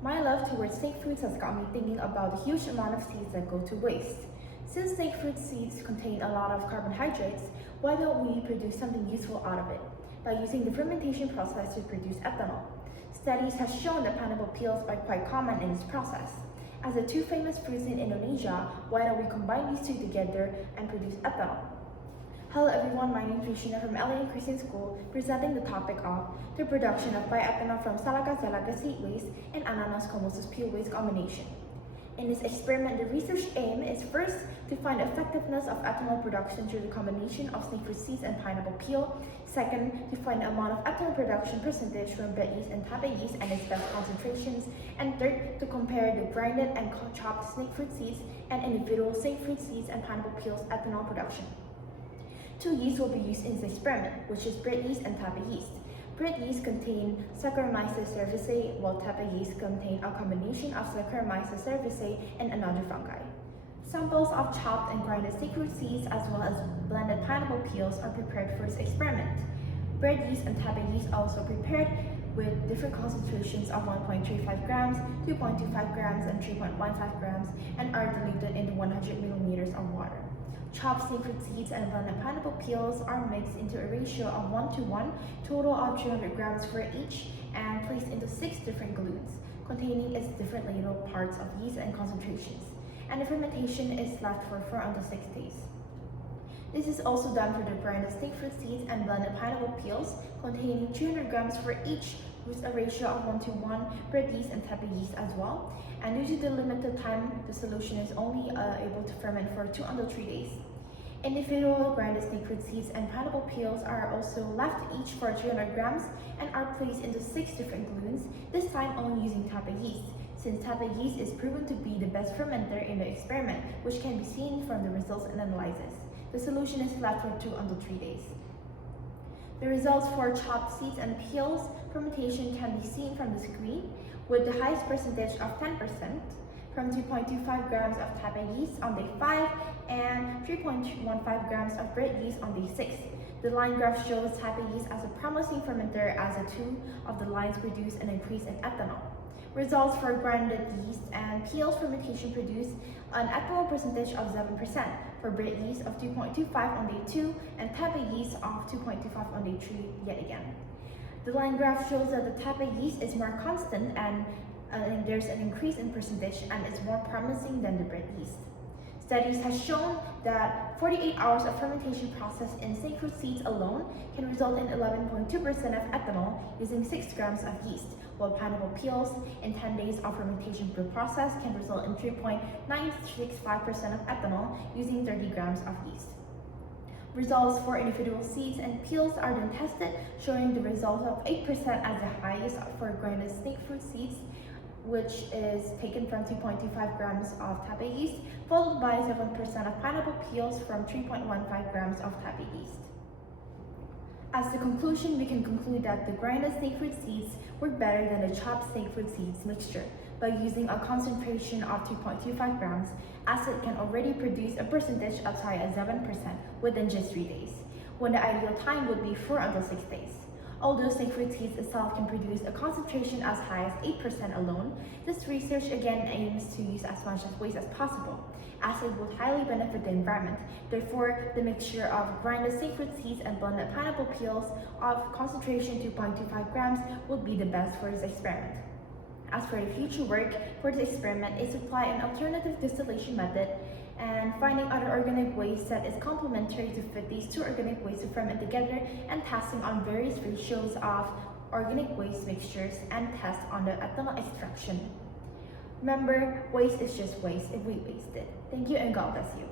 My love towards snake fruits has got me thinking about the huge amount of seeds that go to waste. Since snake fruit seeds contain a lot of carbohydrates, why don't we produce something useful out of it by using the fermentation process to produce ethanol? Studies have shown that pineapple peels are quite common in this process. As the two famous fruits in Indonesia, why don't we combine these two together and produce ethanol? Hello everyone, my name is Regina from Elyon Christian School, presenting the topic of the production of bioethanol from Salaca seed waste and Ananas comossus peel waste combination. In this experiment, the research aim is first to find the effectiveness of ethanol production through the combination of snake fruit seeds and pineapple peel. Second, to find the amount of ethanol production percentage from bread yeast and tapai yeast and its best concentrations. And third, to compare the grinded and chopped snake fruit seeds and individual snake fruit seeds and pineapple peels ethanol production. Two yeasts will be used in this experiment, which is bread yeast and tapai yeast. Bread yeast contain Saccharomyces cerevisiae, while tapai yeast contain a combination of Saccharomyces cerevisiae and another fungi. Samples of chopped and grinded snake fruit seeds as well as blended pineapple peels are prepared for this experiment. Bread yeast and tapai yeast are also prepared with different concentrations of 1.35 grams, 2.25 grams, and 3.15 grams and are diluted into 100 milliliters of water. Chopped snake fruit seeds and blended pineapple peels are mixed into a ratio of 1:1, total of 300 grams for each, and placed into 6 different glues, containing its different little parts of yeast and concentrations. And the fermentation is left for 4 until 6 days. This is also done for the grinded snake fruit seeds and blended pineapple peels, containing 300 grams for each, with a ratio of 1:1, bread yeast and tapai yeast as well. And due to the limited time, the solution is only able to ferment for 2 until 3 days. Individual grinded snake fruit seeds and pineapple peels are also left each for 300 grams and are placed into 6 different glues, this time only using tapai yeast, since tapai yeast is proven to be the best fermenter in the experiment, which can be seen from the results and analysis. The solution is left for 2 until 3 days. The results for chopped seeds and peels fermentation can be seen from the screen, with the highest percentage of 10% from 2.25 grams of tapai yeast on day 5 and 3.15 grams of bread yeast on day 6. The line graph shows tapai yeast as a promising fermenter as the 2 of the lines produce an increase in ethanol. Results for grinded yeast and peels fermentation produce an ethanol percentage of 7%, for bread yeast of 2.25 on day 2 and tapai yeast of 2.25 on day 3 yet again. The line graph shows that the tapai yeast is more constant and there's an increase in percentage and is more promising than the bread yeast. Studies have shown that 48 hours of fermentation process in snake fruit seeds alone can result in 11.2% of ethanol using 6 grams of yeast, while pineapple peels in 10 days of fermentation per process can result in 3.965% of ethanol using 30 grams of yeast. Results for individual seeds and peels are then tested, showing the result of 8% as the highest for grinded snake fruit seeds, which is taken from 2.25 grams of tapai yeast, followed by 7% of pineapple peels from 3.15 grams of tapai yeast. As the conclusion, we can conclude that the grinded snake fruit seeds work better than the chopped snake fruit seeds mixture by using a concentration of 2.25 grams, as it can already produce a percentage as high as 7% within just 3 days, when the ideal time would be 4 until 6 days. Although snake fruit seeds itself can produce a concentration as high as 8% alone, this research again aims to use as much waste as possible, as it would highly benefit the environment. Therefore, the mixture of grinded snake fruit seeds and blended pineapple peels of concentration 2.25 grams would be the best for this experiment. As for the future work for this experiment is to apply an alternative distillation method and finding other organic waste that is complementary to fit these 2 organic wastes to ferment together and testing on various ratios of organic waste mixtures and test on the ethanol extraction. Remember, waste is just waste if we waste it. Thank you and God bless you.